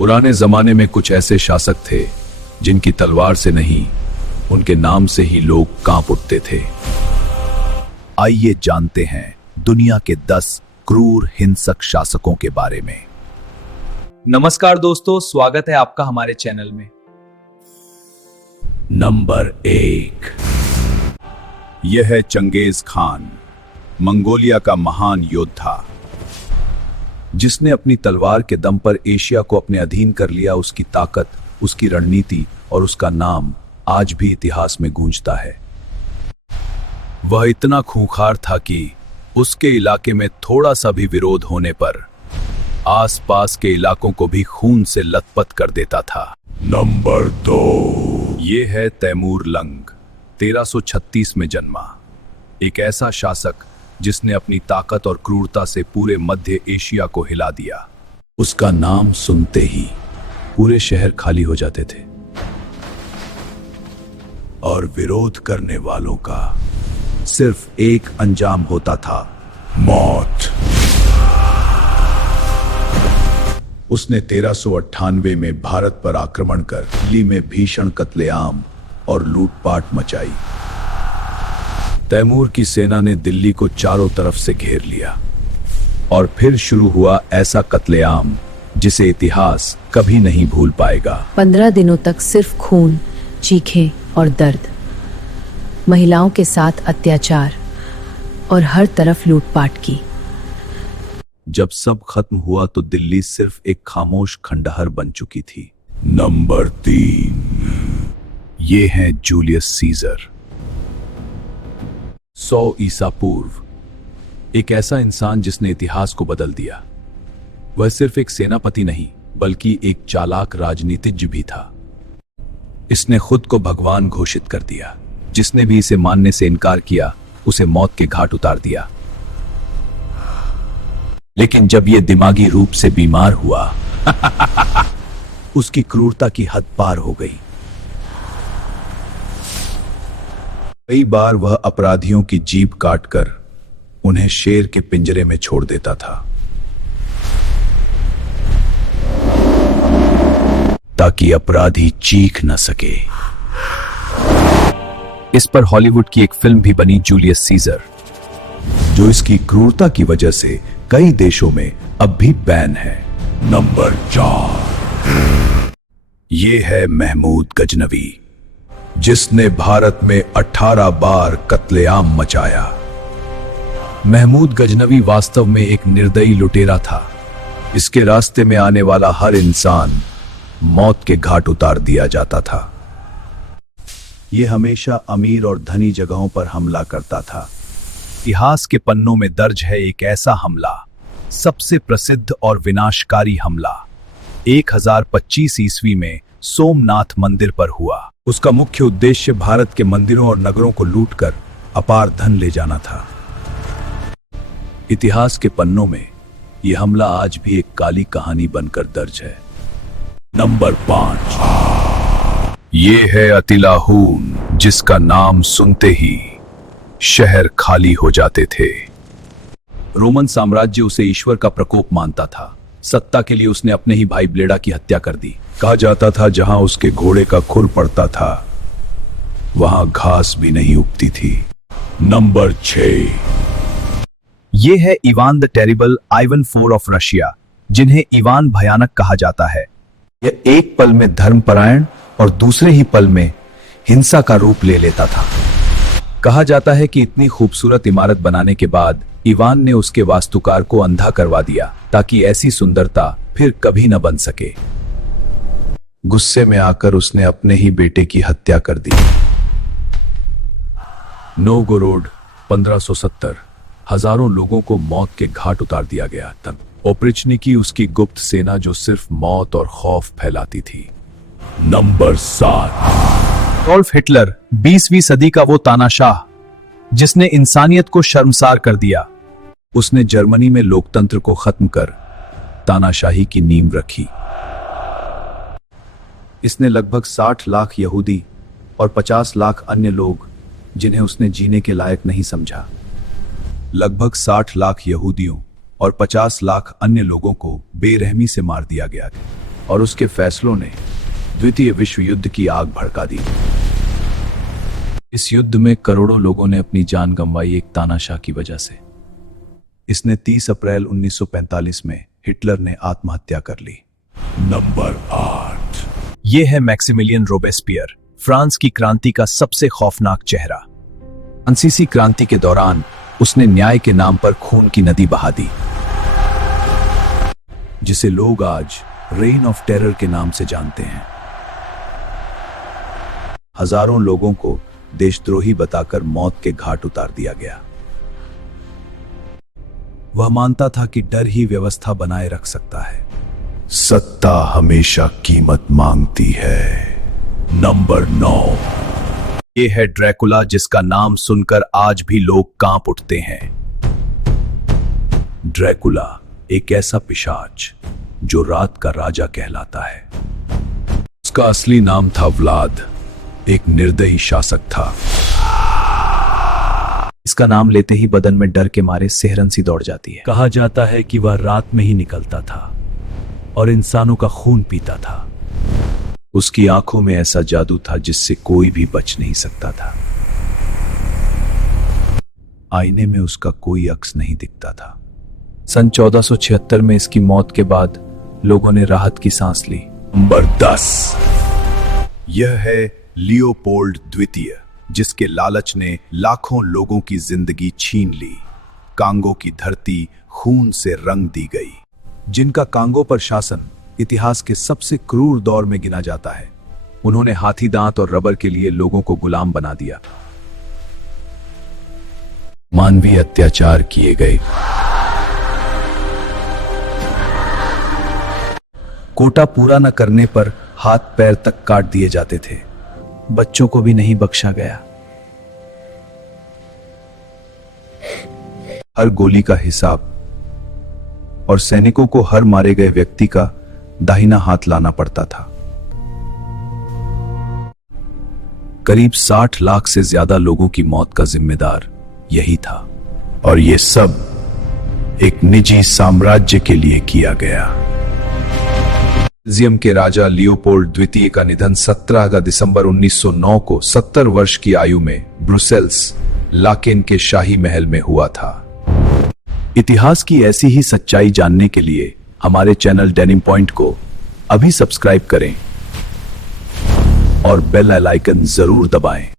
पुराने जमाने में कुछ ऐसे शासक थे जिनकी तलवार से नहीं, उनके नाम से ही लोग कांप उठते थे। आइए जानते हैं दुनिया के 10 क्रूर हिंसक शासकों के बारे में। नमस्कार दोस्तों, स्वागत है आपका हमारे चैनल में। नंबर 1, यह है चंगेज खान, मंगोलिया का महान योद्धा जिसने अपनी तलवार के दम पर एशिया को अपने अधीन कर लिया। उसकी ताकत, उसकी रणनीति और उसका नाम आज भी इतिहास में गूंजता है। वह इतना खूंखार था कि उसके इलाके में थोड़ा सा भी विरोध होने पर आसपास के इलाकों को भी खून से लथपथ कर देता था। नंबर 2, ये है तैमूर लंग, 1336 में जन्मा। एक ऐसा शासक जिसने अपनी ताकत और क्रूरता से पूरे मध्य एशिया को हिला दिया। उसका नाम सुनते ही पूरे शहर खाली हो जाते थे और विरोध करने वालों का सिर्फ एक अंजाम होता था, मौत। उसने 1398 में भारत पर आक्रमण कर दिल्ली में भीषण कत्लेआम और लूटपाट मचाई। तैमूर की सेना ने दिल्ली को चारों तरफ से घेर लिया और फिर शुरू हुआ ऐसा कत्लेआम जिसे इतिहास कभी नहीं भूल पाएगा। 15 दिनों तक सिर्फ खून, चीखें और दर्द, महिलाओं के साथ अत्याचार और हर तरफ लूटपाट की। जब सब खत्म हुआ तो दिल्ली सिर्फ एक खामोश खंडहर बन चुकी थी। नंबर 3, ये हैं जूलियस सीजर। 100 ईसा पूर्व, एक ऐसा इंसान जिसने इतिहास को बदल दिया। वह सिर्फ एक सेनापति नहीं बल्कि एक चालाक राजनीतिज्ञ भी था। इसने खुद को भगवान घोषित कर दिया। जिसने भी इसे मानने से इनकार किया उसे मौत के घाट उतार दिया। लेकिन जब यह दिमागी रूप से बीमार हुआ उसकी क्रूरता की हद पार हो गई। कई बार वह अपराधियों की जीभ काटकर उन्हें शेर के पिंजरे में छोड़ देता था ताकि अपराधी चीख न सके। इस पर हॉलीवुड की एक फिल्म भी बनी, जूलियस सीजर, जो इसकी क्रूरता की वजह से कई देशों में अब भी बैन है। नंबर 4, ये है महमूद गजनवी, जिसने भारत में 18 बार कत्लेआम मचाया। महमूद गजनवी वास्तव में एक निर्दयी लुटेरा था। इसके रास्ते में आने वाला हर इंसान मौत के घाट उतार दिया जाता था। यह हमेशा अमीर और धनी जगहों पर हमला करता था। इतिहास के पन्नों में दर्ज है एक ऐसा हमला, सबसे प्रसिद्ध और विनाशकारी हमला 1025 ईस्वी में सोमनाथ मंदिर पर हुआ। उसका मुख्य उद्देश्य भारत के मंदिरों और नगरों को लूटकर अपार धन ले जाना था। इतिहास के पन्नों में यह हमला आज भी एक काली कहानी बनकर दर्ज है। नंबर 5, ये है अतिला हून, जिसका नाम सुनते ही शहर खाली हो जाते थे। रोमन साम्राज्य उसे ईश्वर का प्रकोप मानता था। सत्ता के लिए उसने अपने ही भाई ब्लेडा की हत्या कर दी। कहा जाता था जहां उसके घोड़े का खुर पड़ता था वहां घास भी नहीं उगती थी। नंबर 6, ये है Ivan the terrible, Ivan IV of Russia, जिन्हें इवान भयानक कहा जाता है। यह एक पल में धर्मपरायण और दूसरे ही पल में हिंसा का रूप ले लेता था। कहा जाता है कि इतनी खूबसूरत इमारत बनाने के बाद इवान ने उसके वास्तुकार को अंधा करवा दिया ताकि ऐसी सुंदरता फिर कभी न बन सके। गुस्से में आकर उसने अपने ही बेटे की हत्या कर दी। नोवगोरोड 1570, हजारों लोगों को मौत के घाट उतार दिया गया। तब ओप्रिचनिकी, उसकी गुप्त सेना जो सिर्फ मौत और खौफ फैलाती थी। नंबर 7, एडोल्फ हिटलर, 20वीं सदी का वो तानाशाह जिसने इंसानियत को शर्मसार कर दिया। उसने जर्मनी में लोकतंत्र को खत्म कर तानाशाही की नींव रखी। इसने लगभग 60 लाख यहूदी और 50 लाख अन्य लोग, जिन्हें उसने जीने के लायक नहीं समझा, लगभग 60 लाख यहूदियों और 50 लाख अन्य लोगों को बेरहमी से मार दिया गया और उसके फैसलों ने द्वितीय विश्व युद्ध की आग भड़का दी। इस युद्ध में करोड़ों लोगों ने अपनी जान गंवाई एक तानाशाह की वजह से। इसने 30 अप्रैल 1945 में हिटलर ने आत्महत्या कर ली। नंबर 8। यह है मैक्सिमिलियन रोबेस्पियर, फ्रांस की क्रांति का सबसे खौफनाक चेहरा। फ्रांसीसी क्रांति के दौरान उसने न्याय के नाम पर खून की नदी बहा दी, जिसे लोग आज रेन ऑफ टेरर के नाम से जानते हैं। हजारों लोगों को देशद्रोही बताकर मौत के घाट उतार दिया गया। वह मानता था कि डर ही व्यवस्था बनाए रख सकता है। सत्ता हमेशा कीमत मांगती है। नंबर 9। यह है ड्रैकुला, जिसका नाम सुनकर आज भी लोग कांप उठते हैं। ड्रैकुला एक ऐसा पिशाच जो रात का राजा कहलाता है। उसका असली नाम था व्लाद, एक निर्दयी शासक था। इसका नाम लेते ही बदन में डर के मारे सिहरन सी दौड़ जाती है। कहा जाता है कि वह रात में ही निकलता था और इंसानों का खून पीता था। उसकी आंखों में ऐसा जादू था जिससे कोई भी बच नहीं सकता था। आईने में उसका कोई अक्स नहीं दिखता था। सन 1476 में इसकी मौत के बाद लोगों ने राहत की सांस ली। नंबर 10। यह है लियोपोल्ड द्वितीय, जिसके लालच ने लाखों लोगों की जिंदगी छीन ली। कांगो की धरती खून से रंग दी गई। जिनका कांगो पर शासन इतिहास के सबसे क्रूर दौर में गिना जाता है। उन्होंने हाथी दांत और रबर के लिए लोगों को गुलाम बना दिया। मानवीय अत्याचार किए गए। कोटा पूरा न करने पर हाथ पैर तक काट दिए जाते थे। बच्चों को भी नहीं बख्शा गया। हर गोली का हिसाब और सैनिकों को हर मारे गए व्यक्ति का दाहिना हाथ लाना पड़ता था। करीब 60 लाख से ज्यादा लोगों की मौत का जिम्मेदार यही था, और यह सब एक निजी साम्राज्य के लिए किया गया। बेल्जियम के राजा लियोपोल्ड द्वितीय का निधन 17 दिसंबर 1909 को 70 वर्ष की आयु में ब्रुसेल्स लाकेन के शाही महल में हुआ था। इतिहास की ऐसी ही सच्चाई जानने के लिए हमारे चैनल डेनिम पॉइंट को अभी सब्सक्राइब करें और बेल आइकन जरूर दबाएं।